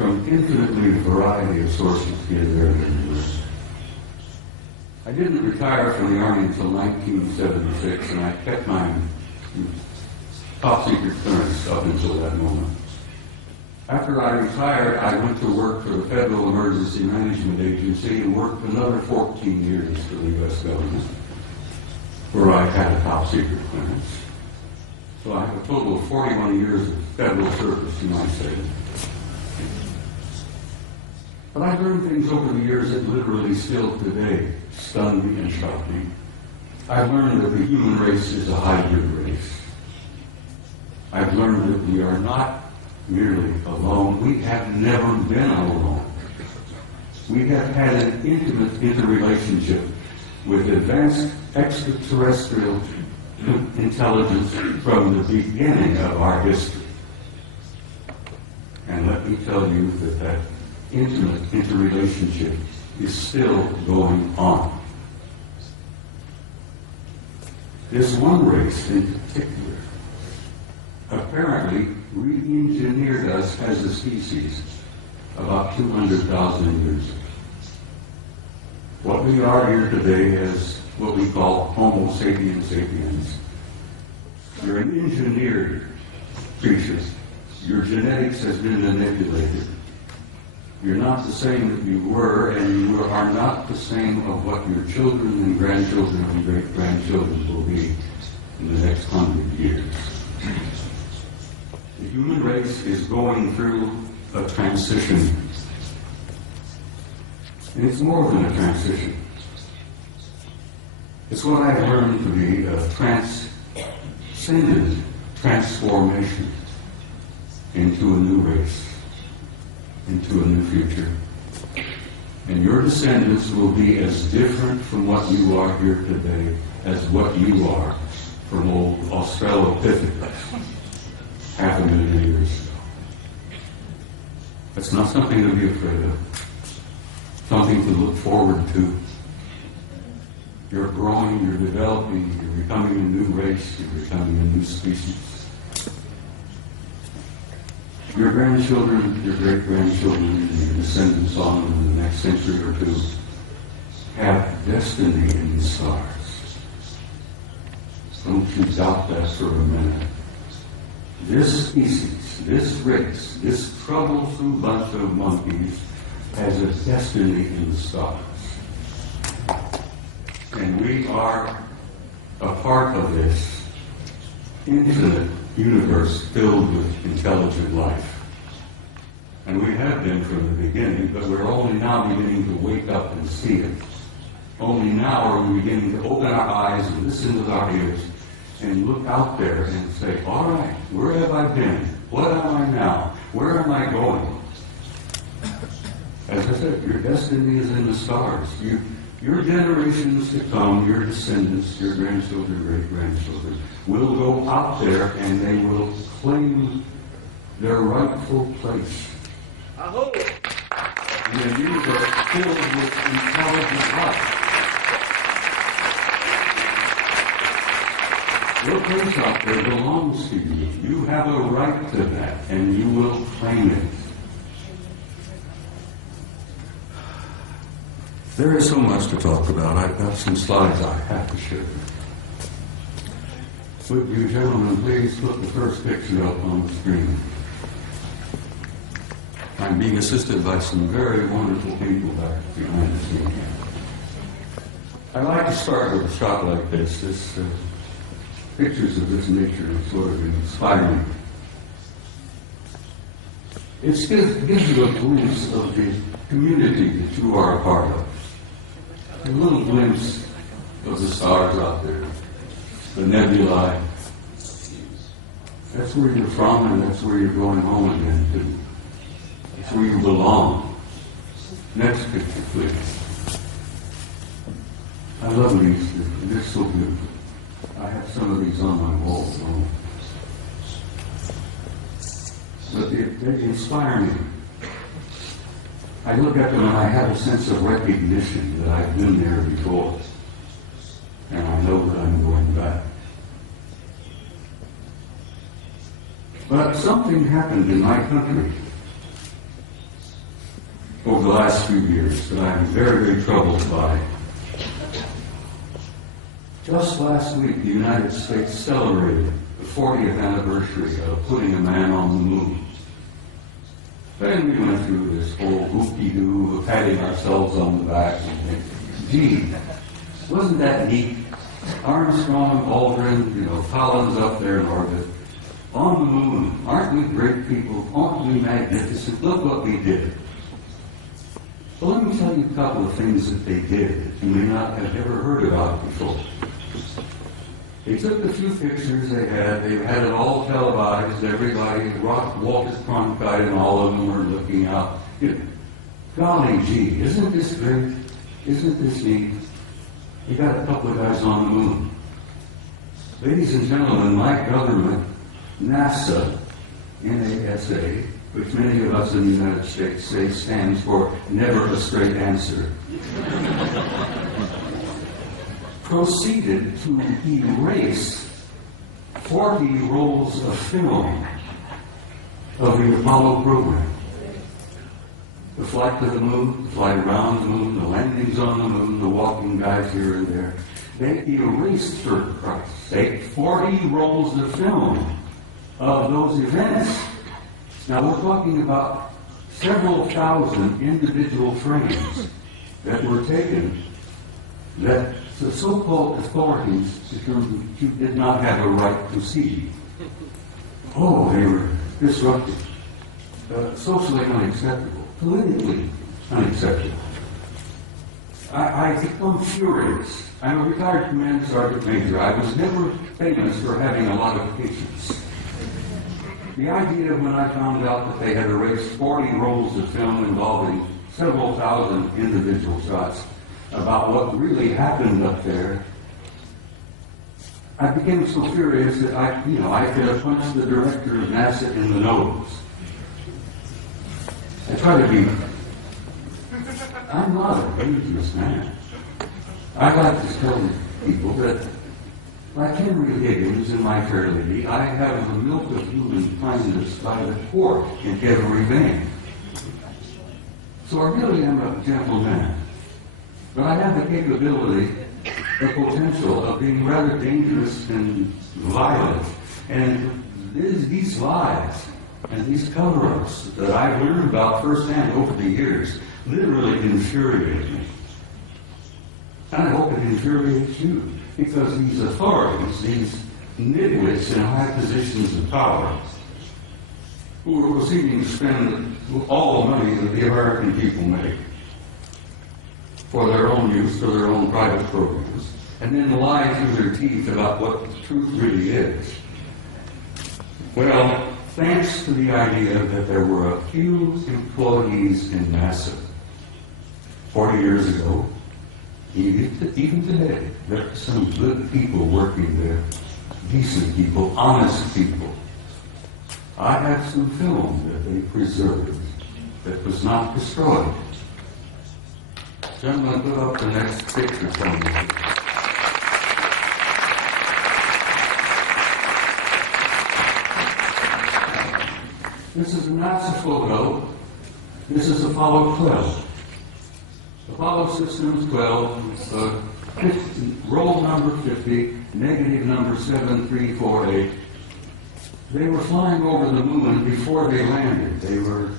from infinitely variety of sources here, there, and everywhere. I didn't retire from the Army until 1976, and I kept my top secret clearance up until that moment. After I retired, I went to work for the Federal Emergency Management Agency and worked another 14 years for the U.S. government, where I had a top secret clearance. So I have a total of 41 years of federal service, you might say. But I've learned things over the years that literally still today stun me and shock me. I've learned that the human race is a hybrid race. I've learned that we are not merely alone. We have never been alone. We have had an intimate interrelationship with advanced extraterrestrial intelligence from the beginning of our history. And let me tell you that intimate interrelationship is still going on. This one race in particular apparently re-engineered us as a species about 200,000 years ago. What we are here today is what we call Homo sapiens sapiens. You're an engineered creature. Your genetics has been manipulated. You're not the same that you were, and you are not the same of what your children and grandchildren and great-grandchildren will be in the next 100 years. The human race is going through a transition. And it's more than a transition. It's what I've learned to be a transcendent transformation into a new race, into a new future. And your descendants will be as different from what you are here today as what you are from old Australopithecus 500,000 years ago. It's not something to be afraid of, something to look forward to. You're growing, you're developing, you're becoming a new race, you're becoming a new species. Your grandchildren, your great-grandchildren, and your descendants on in the next century or two have destiny in the stars. Don't you doubt that for a minute. This species, this race, this troublesome bunch of monkeys has a destiny in the stars. And we are a part of this infinite universe filled with intelligent life. And we have been from the beginning, but we're only now beginning to wake up and see it. Only now are we beginning to open our eyes and listen with our ears and look out there and say, all right, where have I been? What am I now? Where am I going? As I said, your destiny is in the stars. Your generations to come, your descendants, your grandchildren, great-grandchildren, will go out there and they will claim their rightful place. In a universe filled with intelligent life. Your place out there belongs to you. You have a right to that, and you will claim it. There is so much to talk about. I've got some slides I have to share. Would you gentlemen please put the first picture up on the screen? I'm being assisted by some very wonderful people back behind the scene. I like to start with a shot like this. Pictures of this nature are sort of inspiring. It gives you a glimpse of the community that you are a part of. A little glimpse of the stars out there, the nebulae. That's where you're from, and that's where you're going home again to. That's where you belong. Next picture, please. I love these. They're so beautiful. I have some of these on my wall at home. But they inspire me. I look at them and I have a sense of recognition that I've been there before. And I know that I'm going back. But something happened in my country over the last few years that I'm very, very troubled by. Just last week, the United States celebrated the 40th anniversary of putting a man on the moon. Then we went through this whole whoop-de-doo of patting ourselves on the back and thinking, gee, wasn't that neat? Armstrong, Aldrin, Collins up there in orbit. On the moon, aren't we great people? Aren't we magnificent? Look what we did. Well, let me tell you a couple of things that they did that you may not have ever heard about before. They took the few pictures they had it all televised, everybody, Walter Cronkite and all of them were looking out. Golly gee, isn't this great? Isn't this neat? You got a couple of guys on the moon. Ladies and gentlemen, my government, NASA, NASA, which many of us in the United States say stands for never a straight answer, proceeded to erase 40 rolls of film of the Apollo program. The flight to the moon, the flight around the moon, the landings on the moon, the walking guys here and there. They erased, for Christ's sake, 40 rolls of film of those events. Now we're talking about several thousand individual frames that were taken that the so-called authorities determined you did not have a right to see. Oh, they were disruptive, socially unacceptable, politically unacceptable. I become furious. I'm a retired command sergeant major. I was never famous for having a lot of patience. The idea when I found out that they had erased 40 rolls of film involving several thousand individual shots about what really happened up there, I became so furious that I could have punched the director of NASA in the nose. I try to be, I'm not a dangerous man. I like to tell people that, like Henry Higgins in My Fair Lady, I have the milk of human kindness by the quart in every vein. So I really am a gentle man. But I have the capability, the potential of being rather dangerous and violent. And these lies and these cover-ups that I've learned about firsthand over the years literally infuriate me. And I hope it infuriates you, because these authorities, these nitwits in high positions of power, who are proceeding to spend all the money that the American people make for their own use, for their own private programs, and then lie through their teeth about what the truth really is. Well, thanks to the idea that there were a few employees in NASA 40 years ago, even today, there are some good people working there, decent people, honest people. I have some film that they preserved that was not destroyed. Gentlemen, put up the next picture for me. This is a NASA photo. This is Apollo 12. Apollo Systems 12, roll number 50, negative number 7348. They were flying over the moon before they landed. They were